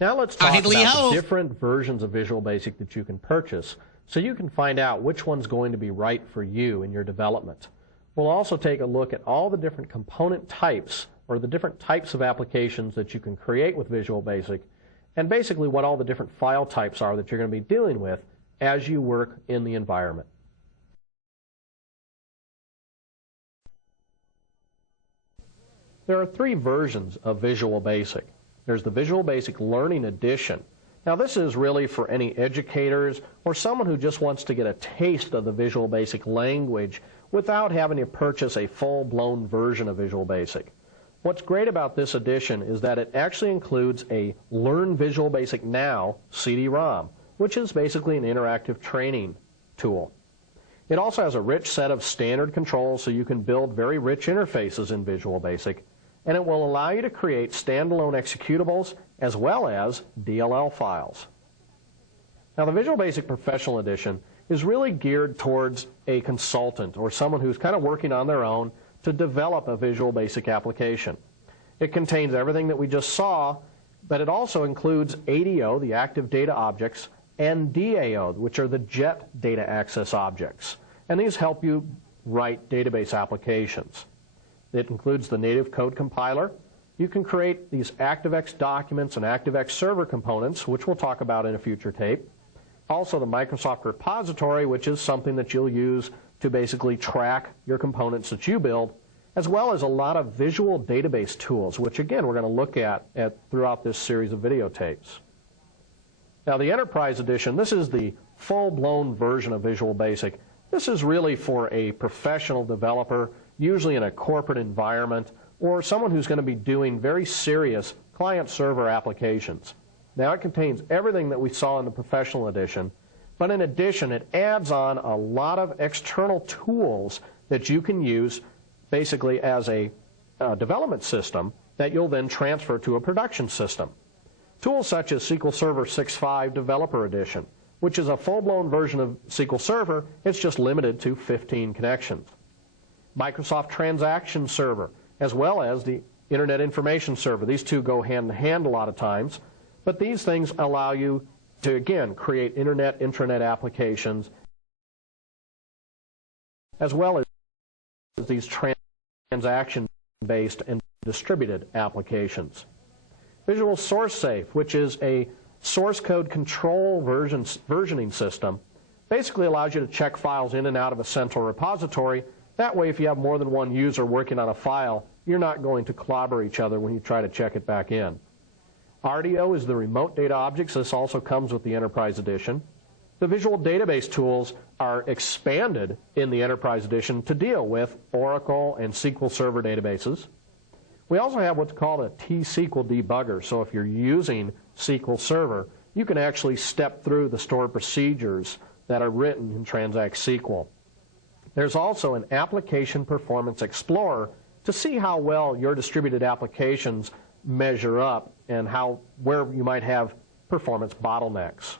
Now let's talk about the different versions of Visual Basic that you can purchase so you can find out which one's going to be right for you in your development. We'll also take a look at all the different component types or the different types of applications that you can create with Visual Basic and basically what all the different file types are that you're going to be dealing with as you work in the environment. There are three versions of Visual Basic. There's the Visual Basic Learning Edition. Now this is really for any educators or someone who just wants to get a taste of the Visual Basic language without having to purchase a full-blown version of Visual Basic. What's great about this edition is that it actually includes a Learn Visual Basic Now CD-ROM, which is basically an interactive training tool. It also has a rich set of standard controls so you can build very rich interfaces in Visual Basic, and it will allow you to create standalone executables as well as DLL files. Now the Visual Basic Professional Edition is really geared towards a consultant or someone who's kind of working on their own to develop a Visual Basic application. It contains everything that we just saw, but it also includes ADO, the Active Data Objects, and DAO, which are the JET Data Access Objects. And these help you write database applications. It includes the native code compiler. You can create these ActiveX documents and ActiveX server components, which we'll talk about in a future tape. Also the Microsoft repository, which is something that you'll use to basically track your components that you build, as well as a lot of visual database tools, which again we're going to look at throughout this series of videotapes. Now the Enterprise Edition, this is the full-blown version of Visual Basic. This is really for a professional developer, usually in a corporate environment, or someone who's going to be doing very serious client-server applications. Now it contains everything that we saw in the Professional Edition, but in addition it adds on a lot of external tools that you can use basically as a development system that you'll then transfer to a production system. Tools such as SQL Server 6.5 Developer Edition, which is a full-blown version of SQL Server. It's just limited to 15 connections. Microsoft Transaction Server, as well as the Internet Information Server. These two go hand in hand a lot of times, but these things allow you to, again, create internet, intranet applications, as well as these transaction-based and distributed applications. Visual Source Safe, which is a source code control versioning system, basically allows you to check files in and out of a central repository. That way, if you have more than one user working on a file, you're not going to clobber each other when you try to check it back in. RDO is the Remote Data Objects. This also comes with the Enterprise Edition. The visual database tools are expanded in the Enterprise Edition to deal with Oracle and SQL Server databases. We also have what's called a T-SQL debugger. So if you're using SQL Server, you can actually step through the stored procedures that are written in Transact SQL. There's also an Application Performance Explorer to see how well your distributed applications measure up and where you might have performance bottlenecks.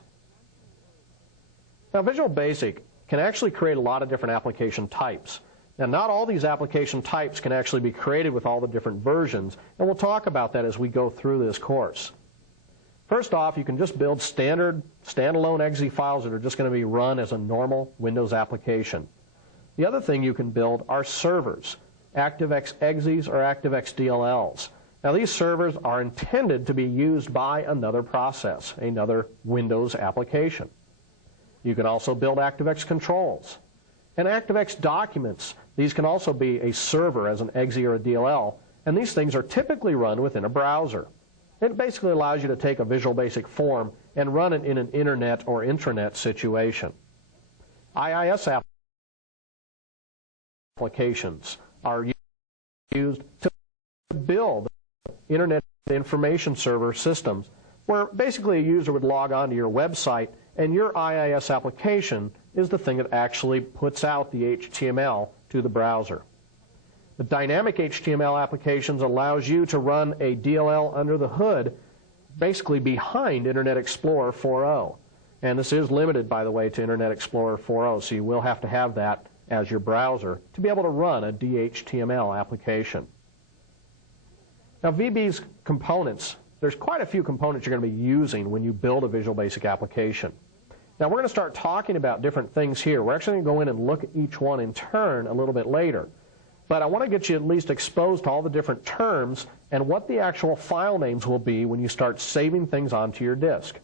Now, Visual Basic can actually create a lot of different application types. Now, not all these application types can actually be created with all the different versions, and we'll talk about that as we go through this course. First off, you can just build standard standalone exe files that are just going to be run as a normal Windows application. The other thing you can build are servers, ActiveX exes or ActiveX DLLs. Now these servers are intended to be used by another process, another Windows application. You can also build ActiveX controls. And ActiveX documents, these can also be a server as an exe or a DLL, and these things are typically run within a browser. It basically allows you to take a Visual Basic form and run it in an internet or intranet situation. IIS applications are used to build Internet Information Server systems where basically a user would log on to your website and your IIS application is the thing that actually puts out the HTML to the browser. The dynamic HTML applications allows you to run a DLL under the hood basically behind Internet Explorer 4.0. And this is limited, by the way, to Internet Explorer 4.0, so you will have to have that as your browser to be able to run a DHTML application. Now VB's components there's quite a few components you're going to be using when you build a Visual Basic application. Now we're going to start talking about different things here. We're actually going to go in and look at each one in turn a little bit later. But I want to get you at least exposed to all the different terms and what the actual file names will be when you start saving things onto your disk.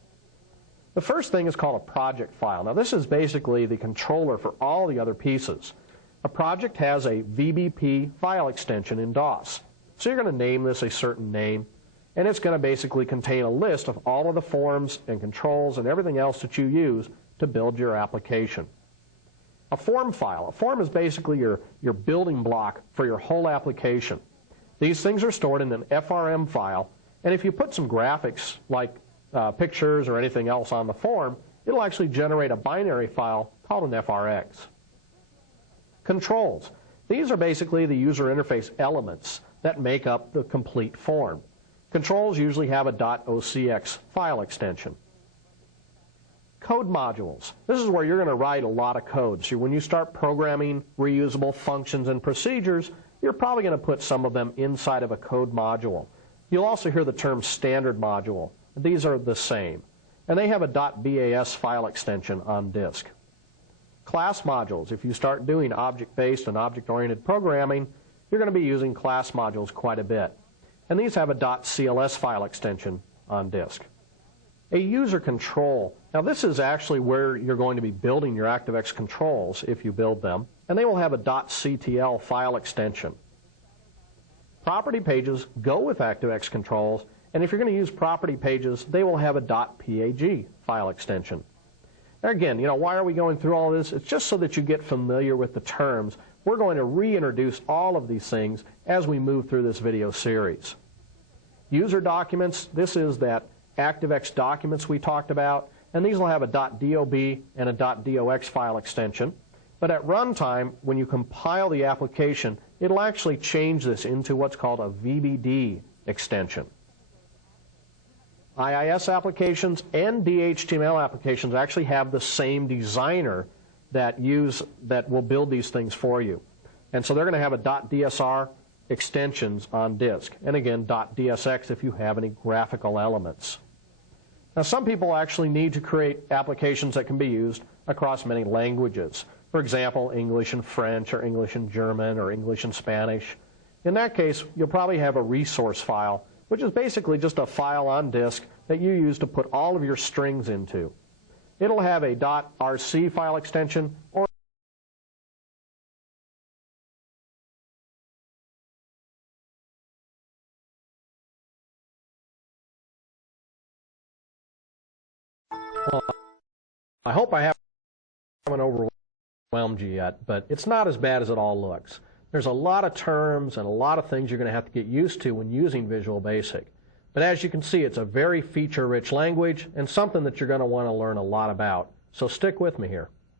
The first thing is called a project file. Now this is basically the controller for all the other pieces. A project has a VBP file extension in DOS. So you're going to name this a certain name, and it's going to basically contain a list of all of the forms and controls and everything else that you use to build your application. A form file. A form is basically your building block for your whole application. These things are stored in an FRM file, and if you put some graphics like pictures or anything else on the form, it'll actually generate a binary file called an FRX. Controls. These are basically the user interface elements that make up the complete form. Controls usually have a .ocx file extension. Code modules. This is where you're going to write a lot of code. So when you start programming reusable functions and procedures, you're probably going to put some of them inside of a code module. You'll also hear the term standard module. These are the same. And they have a .bas file extension on disk. Class modules. If you start doing object-based and object-oriented programming, you're going to be using class modules quite a bit. And these have a .cls file extension on disk. A user control. Now this is actually where you're going to be building your ActiveX controls if you build them, and they will have a .ctl file extension. Property pages go with ActiveX controls, and if you're going to use property pages, they will have a .pag file extension. Now again, why are we going through all this? It's just so that you get familiar with the terms. We're going to reintroduce all of these things as we move through this video series. User documents, this is that ActiveX documents we talked about, and these will have a .dob and a .dox file extension. But at runtime, when you compile the application, it'll actually change this into what's called a VBD extension. IIS applications and DHTML applications actually have the same designer that will build these things for you. And so they're going to have a .dsr extensions on disk. And again, .dsx if you have any graphical elements. Now some people actually need to create applications that can be used across many languages. For example, English and French, or English and German, or English and Spanish. In that case, you'll probably have a resource file, which is basically just a file on disk that you use to put all of your strings into. It'll have a .rc file extension, or I hope I haven't overwhelmed you yet, but it's not as bad as it all looks. There's a lot of terms and a lot of things you're going to have to get used to when using Visual Basic. But as you can see, it's a very feature-rich language and something that you're going to want to learn a lot about. So stick with me here.